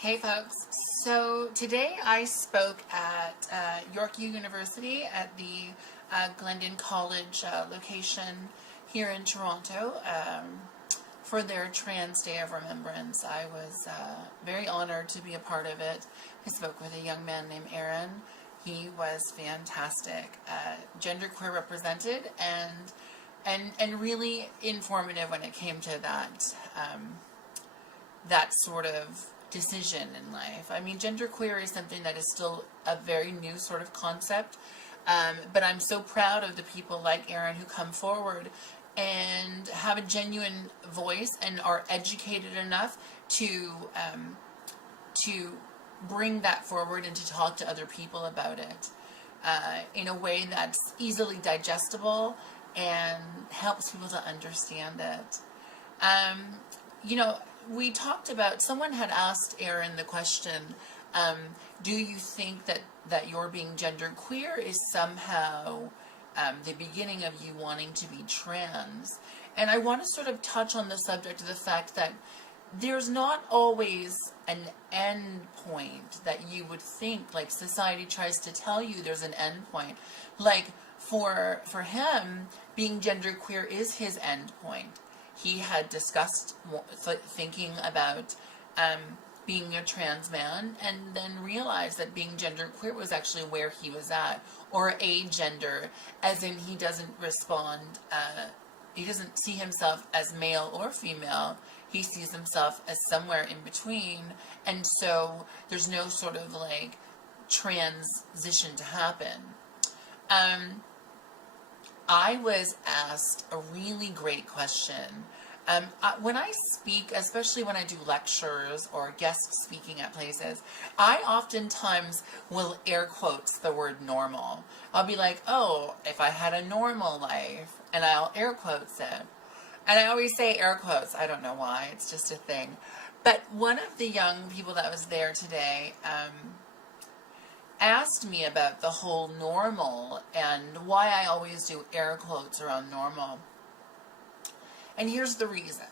Hey folks, so today I spoke at York University at the Glendon College location here in Toronto for their Trans Day of Remembrance. I was very honored to be a part of it. I spoke with a young man named Aaron. He was fantastic, genderqueer represented and really informative when it came to that sort of decision in life. I mean, genderqueer is something that is still a very new sort of concept, but I'm so proud of the people like Aaron who come forward and have a genuine voice and are educated enough to bring that forward and to talk to other people about it in a way that's easily digestible and helps people to understand it. We talked about, someone had asked Aaron the question, do you think that your being genderqueer is somehow the beginning of you wanting to be trans? And I want to sort of touch on the subject of the fact that there's not always an end point that you would think, like society tries to tell you there's an end point. Like for him, being genderqueer is his end point. He had discussed thinking about being a trans man and then realized that being genderqueer was actually where he was at, or agender, as in he doesn't respond, he doesn't see himself as male or female, he sees himself as somewhere in between, and so there's no sort of like transition to happen. I was asked a really great question. When I speak, especially when I do lectures or guest speaking at places, I oftentimes will air quotes the word normal. I'll be like, oh, if I had a normal life, and I'll air quotes it. And I always say air quotes. I don't know why. It's just a thing. But one of the young people that was there today asked me about the whole normal and why I always do air quotes around normal. And here's the reason.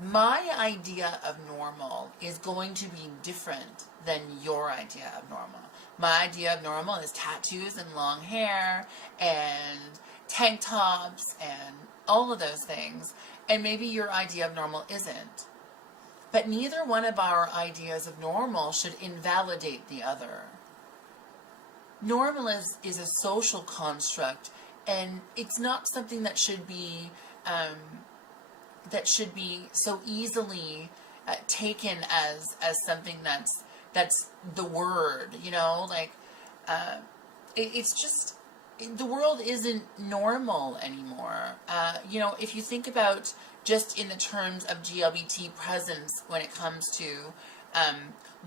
My idea of normal is going to be different than your idea of normal. My idea of normal is tattoos and long hair and tank tops and all of those things. And maybe your idea of normal isn't. But neither one of our ideas of normal should invalidate the other. Normal is a social construct, and it's not something that should be so easily taken as something that's the word, it's just, the world isn't normal anymore. If you think about just in the terms of GLBT presence when it comes to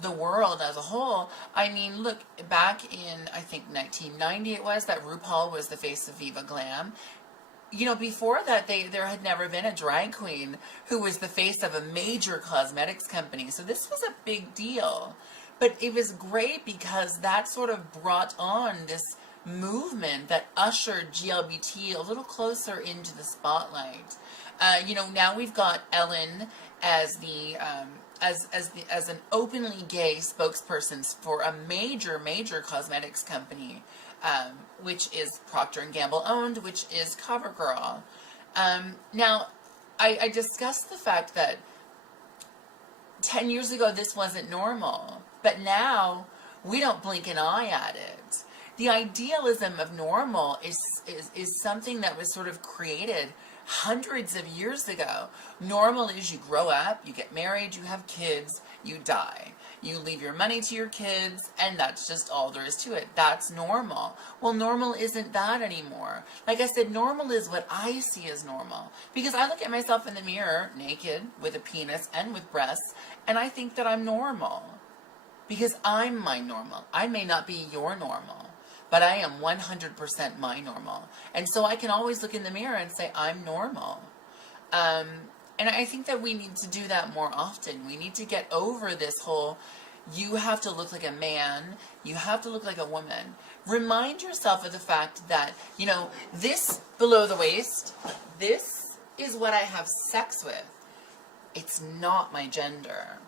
the world as a whole, I mean, look, back in, I think 1990 it was, that RuPaul was the face of Viva Glam. Before that, there had never been a drag queen who was the face of a major cosmetics company. So this was a big deal. But it was great because that sort of brought on this movement that ushered GLBT a little closer into the spotlight. Now we've got Ellen as the as an openly gay spokesperson for a major cosmetics company, which is Procter & Gamble owned, which is CoverGirl. Now, I discussed the fact that 10 years ago this wasn't normal, but now we don't blink an eye at it. The idealism of normal is something that was sort of created hundreds of years ago. Normal is you grow up, you get married, you have kids, you die. You leave your money to your kids, and that's just all there is to it. That's normal. Well, normal isn't that anymore. Like I said, normal is what I see as normal. Because I look at myself in the mirror, naked, with a penis and with breasts, and I think that I'm normal. Because I'm my normal. I may not be your normal, but I am 100% my normal. And so I can always look in the mirror and say, I'm normal. And I think that we need to do that more often. We need to get over this whole, you have to look like a man, you have to look like a woman. Remind yourself of the fact that, this below the waist, this is what I have sex with. It's not my gender.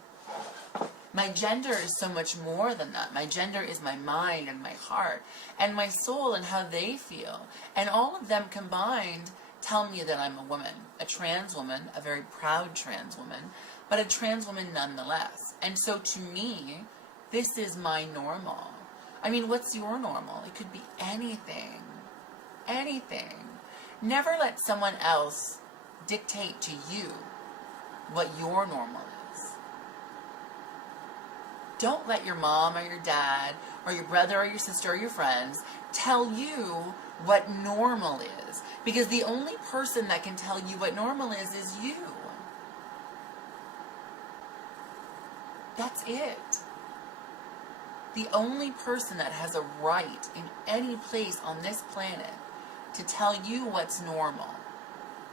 My gender is so much more than that. My gender is my mind and my heart and my soul and how they feel. And all of them combined tell me that I'm a woman, a trans woman, a very proud trans woman, but a trans woman nonetheless. And so to me, this is my normal. I mean, what's your normal? It could be anything. Anything. Never let someone else dictate to you what your normal is. Don't let your mom or your dad or your brother or your sister or your friends tell you what normal is. Because the only person that can tell you what normal is you. That's it. The only person that has a right in any place on this planet to tell you what's normal,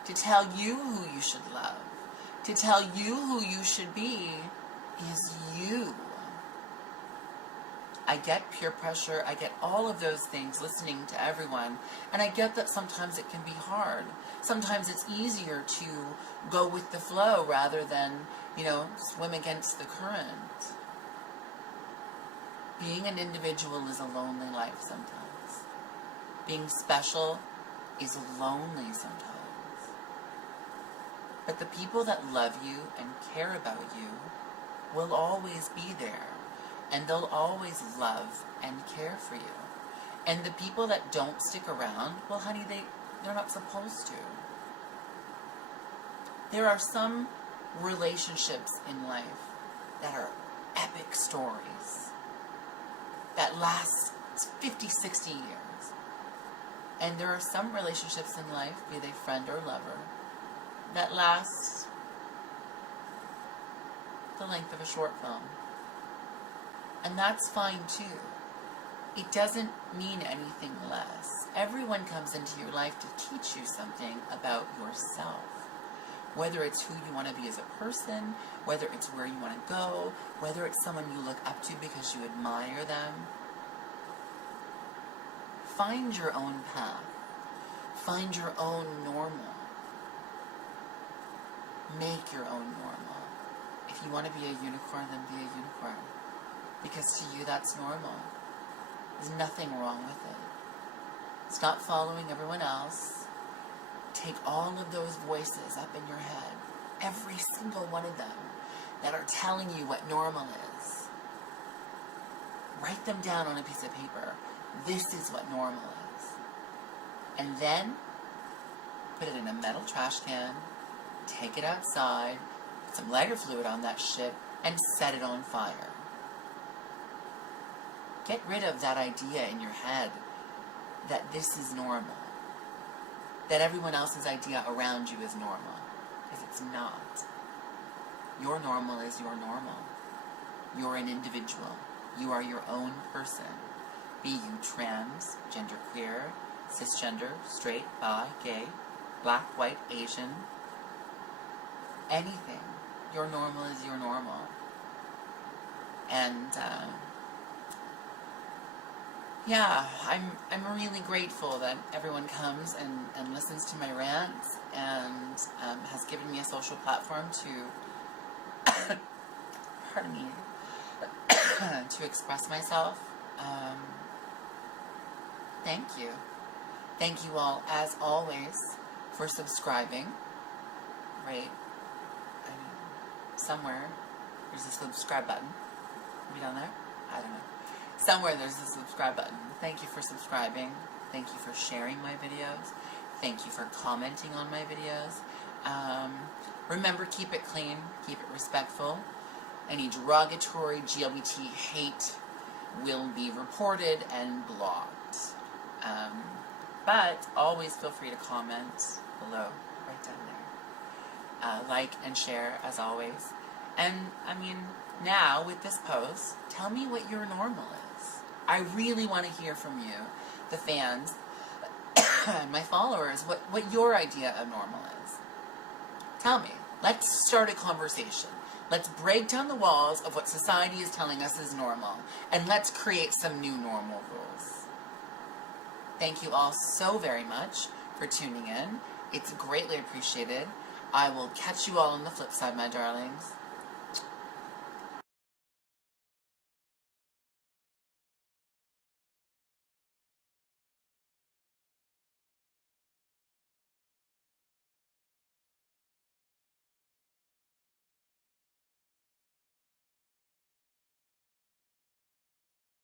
to tell you who you should love, to tell you who you should be, is you. I get peer pressure, I get all of those things listening to everyone, and I get that sometimes it can be hard. Sometimes it's easier to go with the flow rather than, swim against the current. Being an individual is a lonely life sometimes. Being special is lonely sometimes. But the people that love you and care about you will always be there. And they'll always love and care for you. And the people that don't stick around, well, honey, they're not supposed to. There are some relationships in life that are epic stories that last 50, 60 years. And there are some relationships in life, be they friend or lover, that last the length of a short film. And that's fine too. It doesn't mean anything less. Everyone comes into your life to teach you something about yourself. Whether it's who you want to be as a person, whether it's where you want to go, whether it's someone you look up to because you admire them. Find your own path. Find your own normal. Make your own normal. If you want to be a unicorn, then be a unicorn. Because to you, that's normal. There's nothing wrong with it. Stop following everyone else. Take all of those voices up in your head, every single one of them, that are telling you what normal is. Write them down on a piece of paper. This is what normal is. And then, put it in a metal trash can, take it outside, put some lighter fluid on that shit, and set it on fire. Get rid of that idea in your head that this is normal. That everyone else's idea around you is normal. Because it's not. Your normal is your normal. You're an individual. You are your own person. Be you trans, genderqueer, cisgender, straight, bi, gay, black, white, Asian, anything. Your normal is your normal. And, yeah, I'm really grateful that everyone comes and listens to my rants and has given me a social platform to, pardon me, to express myself. Thank you. Thank you all, as always, for subscribing. Right? I mean, somewhere there's a subscribe button. Maybe down there? I don't know. Somewhere there's a subscribe button. Thank you for subscribing. Thank you for sharing my videos. Thank you for commenting on my videos. Remember, keep it clean. Keep it respectful. Any derogatory GLBT hate will be reported and blocked. But always feel free to comment below, right down there. Like and share, as always. And, I mean, now, with this post, tell me what your normal is. I really want to hear from you, the fans, and my followers, what your idea of normal is. Tell me. Let's start a conversation. Let's break down the walls of what society is telling us is normal, and let's create some new normal rules. Thank you all so very much for tuning in. It's greatly appreciated. I will catch you all on the flip side, my darlings.